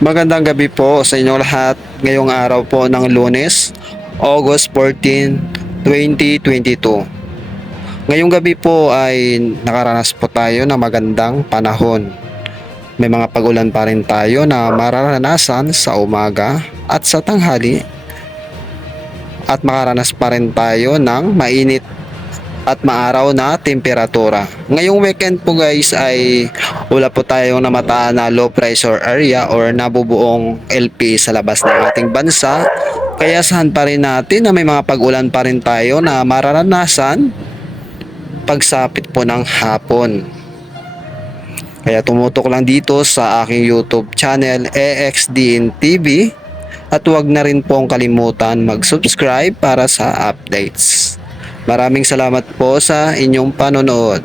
Magandang gabi po sa inyong lahat. Ngayong araw po ng Lunes, August 14, 2022. Ngayong gabi po ay nakaranas po tayo ng magandang panahon. May mga pagulan pa rin tayo na mararanasan sa umaga at sa tanghali at makaranas pa rin tayo ng mainit at maaraw na temperatura. Ngayong weekend po guys ay wala po tayong namataan na low pressure area or nabubuong LP sa labas ng ating bansa. Kaya saan pa rin natin na may mga pag-ulan pa rin tayo na mararanasan pagsapit po ng hapon. Kaya tumutok lang dito sa aking YouTube channel AXDN TV at huwag na rin pong kalimutan mag-subscribe para sa updates. Maraming salamat po sa inyong panonood.